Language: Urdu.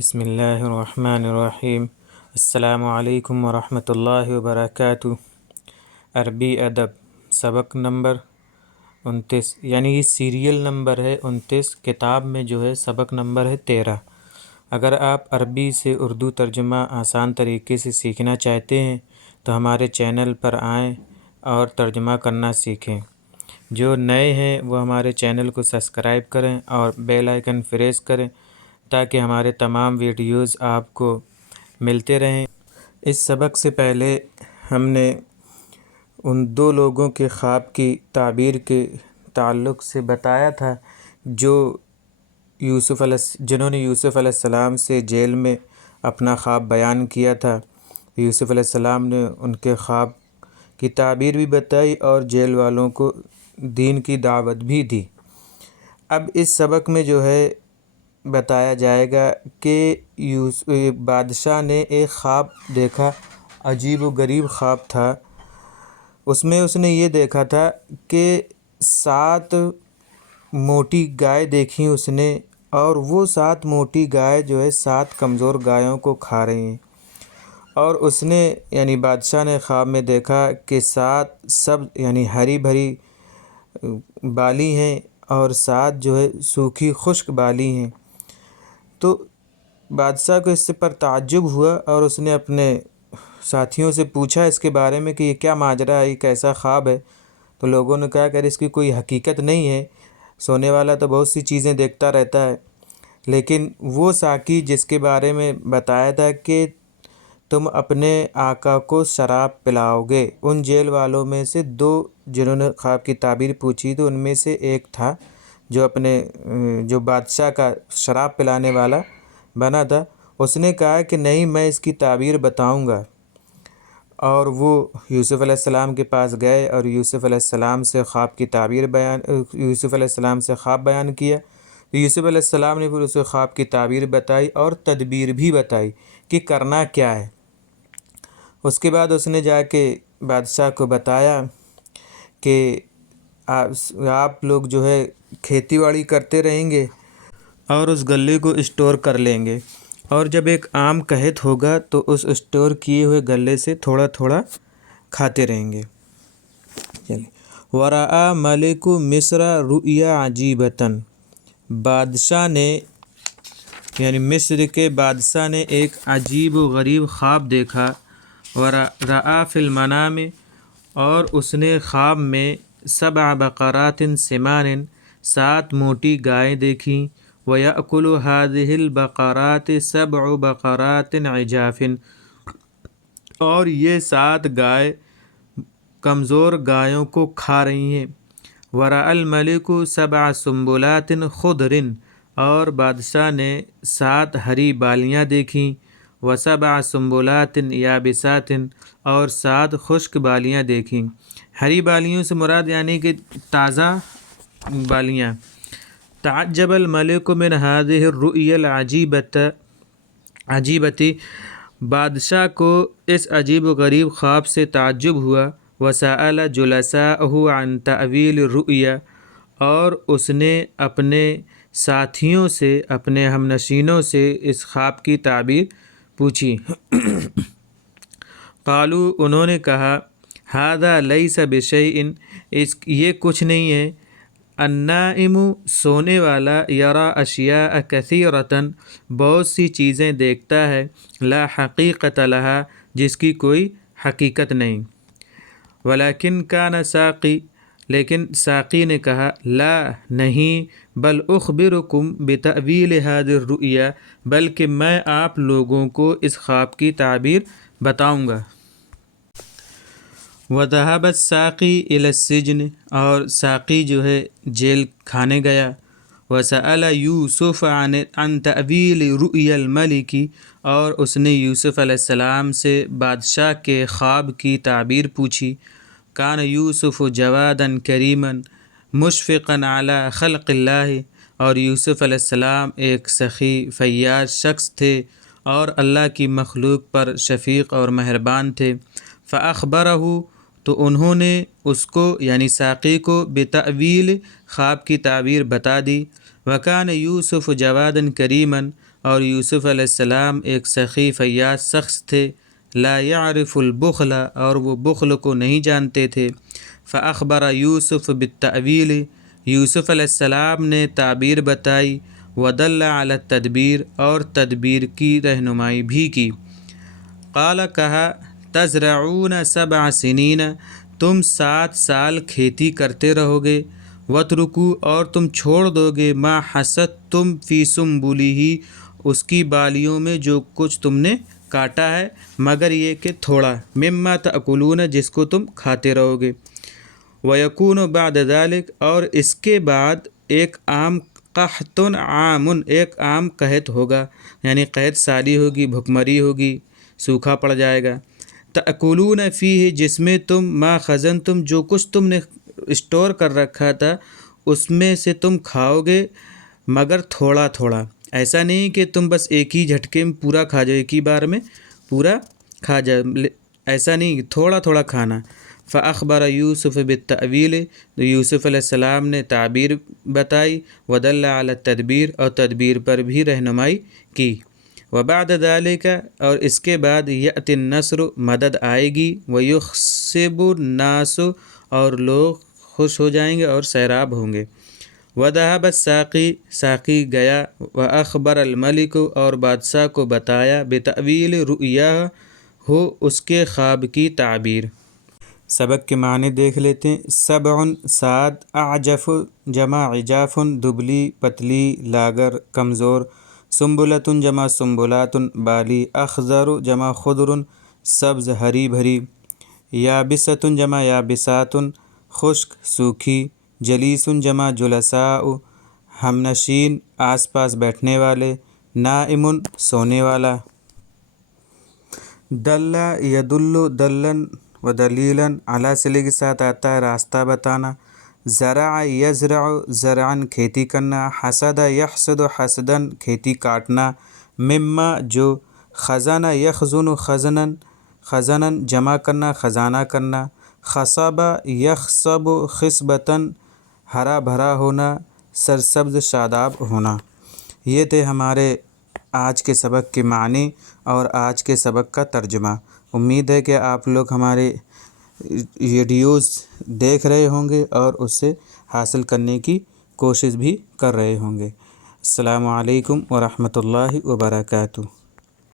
بسم اللہ الرحمن الرحیم۔ السلام علیکم ورحمۃ اللہ وبرکاتہ۔ عربی ادب سبق نمبر 29، یعنی یہ سیریل نمبر ہے 29، کتاب میں جو ہے سبق نمبر ہے 13۔ اگر آپ عربی سے اردو ترجمہ آسان طریقے سے سیکھنا چاہتے ہیں تو ہمارے چینل پر آئیں اور ترجمہ کرنا سیکھیں۔ جو نئے ہیں وہ ہمارے چینل کو سبسکرائب کریں اور بیل آئیکن پریس کریں تاکہ ہمارے تمام ویڈیوز آپ کو ملتے رہیں۔ اس سبق سے پہلے ہم نے ان دو لوگوں کے خواب کی تعبیر کے تعلق سے بتایا تھا جنہوں نے یوسف علیہ السلام سے جیل میں اپنا خواب بیان کیا تھا۔ یوسف علیہ السلام نے ان کے خواب کی تعبیر بھی بتائی اور جیل والوں کو دین کی دعوت بھی دی۔ اب اس سبق میں جو ہے بتایا جائے گا کہ بادشاہ نے ایک خواب دیکھا، عجیب و غریب خواب تھا۔ اس میں اس نے یہ دیکھا تھا کہ 7 موٹی گائے دیکھی اس نے، اور وہ 7 موٹی گائے جو ہے 7 کمزور گایوں کو کھا رہی ہیں۔ اور اس نے یعنی بادشاہ نے خواب میں دیکھا کہ 7 سب یعنی ہری بھری بالی ہیں اور 7 جو ہے سوکھی خشک بالی ہیں۔ تو بادشاہ کو اس سے پر تعجب ہوا اور اس نے اپنے ساتھیوں سے پوچھا اس کے بارے میں کہ یہ کیا ماجرا ہے، یہ کیسا خواب ہے؟ تو لوگوں نے کہا کہ اس کی کوئی حقیقت نہیں ہے، سونے والا تو بہت سی چیزیں دیکھتا رہتا ہے، لیکن وہ ساقی جس کے بارے میں بتایا تھا کہ تم اپنے آقا کو شراب پلاؤ گے، ان جیل والوں میں سے 2 جنہوں نے خواب کی تعبیر پوچھی تو ان میں سے ایک تھا جو بادشاہ کا شراب پلانے والا بنا تھا۔ اس نے کہا کہ نہیں، میں اس کی تعبیر بتاؤں گا، اور وہ یوسف علیہ السلام کے پاس گئے اور یوسف علیہ السلام سے خواب بیان کیا۔ یوسف علیہ السلام نے پھر اسے خواب کی تعبیر بتائی اور تدبیر بھی بتائی کہ کرنا کیا ہے۔ اس کے بعد اس نے جا کے بادشاہ کو بتایا کہ آپ لوگ جو ہے کھیتی باڑی کرتے رہیں گے اور اس غلے کو اسٹور کر لیں گے، اور جب ایک عام قحط ہوگا تو اس اسٹور کیے ہوئے غلے سے تھوڑا تھوڑا کھاتے رہیں گے۔ وَرَأَى مَلِكُ مِصْرَ رُؤْيَا عَجِيبَةً، بادشاہ نے یعنی مصر کے بادشاہ نے ایک عجیب و غریب خواب دیکھا۔ وَرَأَى فِي الْمَنَامِ، اور اس نے خواب میں 7 بقرات سمان، 7 موٹی گائیں دیکھیں۔ وَيَأْكُلُ هَذِهِ الْبَقَرَاتِ 7 بقرات عِجَافٍ، اور یہ 7 گائے کمزور گایوں کو کھا رہی ہیں۔ وَرَأَى الْمَلِكُ 7 سُنبُلَاتٍ خُضْرٍ، اور بادشاہ نے 7 ہری بالیاں دیکھیں۔ و7 سنبلات یابسات، اور 7 خشک بالیاں دیکھیں۔ ہری بالیوں سے مراد یعنی کہ تازہ بالیاں۔ تعجب الملک من هذه الرؤيا العجیبۃ، بادشاہ کو اس عجیب و غریب خواب سے تعجب ہوا۔ وسأل جلساءه عن تأویل الرؤیا، اور اس نے اپنے ساتھیوں سے، اپنے ہم نشینوں سے اس خواب کی تعبیر پوچھی۔ قالوا، انہوں نے کہا، ھذا لیس بشیء، یہ کچھ نہیں ہے۔ النائم، سونے والا، یرا اشیاء کثیرۃ، بہت سی چیزیں دیکھتا ہے، لا حقیقت لہا، جس کی کوئی حقیقت نہیں۔ ولکن کان ساقی، لیکن ساقی نے کہا، لا نہیں، بل اخبرکم بتأویل ھذی الرؤیا، بلکہ میں آپ لوگوں کو اس خواب کی تعبیر بتاؤں گا۔ وذهب الساقی الی السجن، اور ساقی جو ہے جیل کھانے گیا۔ وسأل یوسف عن تأویل رؤیا الملک، اور اس نے یوسف علیہ السلام سے بادشاہ کے خواب کی تعبیر پوچھی۔ کان یوسف جوادا کریما مشفقا علی خلق اللہ، اور یوسف علیہ السلام ایک سخی فیاض شخص تھے اور اللہ کی مخلوق پر شفیق اور مہربان تھے۔ فأخبرہ، تو انہوں نے اس کو یعنی ساقی کو بتأویل خواب کی تعبیر بتا دی۔ وکان یوسف جوادا کریما، اور یوسف علیہ السلام ایک سخی فیاض شخص تھے، لا يعرف البخل، اور وہ بخل کو نہیں جانتے تھے۔ فاخبر یوسف بالتأویل، یوسف علیہ السلام نے تعبیر بتائی، ودل علی التدبیر، اور تدبیر کی رہنمائی بھی کی۔ قال، کہا، تزرعون 7 سنین، تم 7 سال کھیتی کرتے رہو گے، وترکو، اور تم چھوڑ دو گے، ما حصدتم فی سنبلہ، اس کی بالیوں میں جو کچھ تم نے کاٹا ہے، مگر یہ کہ تھوڑا، مما تأکلون، جس کو تم کھاتے رہو گے۔ وَيَكُونُ بَعْدَ ذَلِكَ، اور اس کے بعد ایک عام قحط عام، ایک عام قحط ہوگا، یعنی قحط سالی ہوگی، بھکمری ہوگی، سوکھا پڑ جائے گا۔ تأکلون فیہ، جس میں تم ما خزنتم، جو کچھ تم نے اسٹور کر رکھا تھا اس میں سے تم کھاؤ گے، مگر تھوڑا تھوڑا، ایسا نہیں کہ تم بس ایک ہی جھٹکے میں پورا کھا جاؤ، ایک ہی بار میں پورا کھا جاؤ، ایسا نہیں، تھوڑا تھوڑا کھانا۔ فاخبر یوسف بالتأویل، تو یوسف علیہ السلام نے تعبیر بتائی، ودل علی التدبیر، اور تدبیر پر بھی رہنمائی کی۔ وبعد ذلك، اور اس کے بعد یأتی النصر، مدد آئے گی، ویخسب الناس، اور لوگ خوش ہو جائیں گے اور سیراب ہوں گے۔ وذهب الساقی، ساقی گیا، واخبر الملک، اور بادشاہ کو بتایا، بتأویل رؤیاہ، ہو اس کے خواب کی تعبیر۔ سبق کے معنی دیکھ لیتے ہیں۔ 7 7، اعجف جمع عجاف، دبلی، پتلی، لاغر، کمزور۔ سنبلۃ جمع سنبلات، بالی۔ اخضر جمع خضر، سبز، ہری بھری۔ یابسۃ جمع یابسات، خشک، سوکھی۔ جلیس جمع جلساء، ہمنشین، آس پاس بیٹھنے والے۔ نائم، سونے والا۔ دل یدل دلن و دلیلاً، علی صلے کے ساتھ آتا ہے، راستہ بتانا۔ زرع یزرع زرعاً، کھیتی کرنا۔ حصد یحصد حصداً، کھیتی کاٹنا۔ مما، جو۔ خزن یخزن خزناً، خزناً جمع کرنا، خزانہ کرنا۔ خصب یخصب خصبةً، ہرا بھرا ہونا، سرسبز، شاداب ہونا۔ یہ تھے ہمارے آج کے سبق کے معنی اور آج کے سبق کا ترجمہ۔ امید ہے کہ آپ لوگ ہمارے ویڈیوز دیکھ رہے ہوں گے اور اس سے حاصل کرنے کی کوشش بھی کر رہے ہوں گے۔ السلام علیکم ورحمۃ اللہ وبرکاتہ۔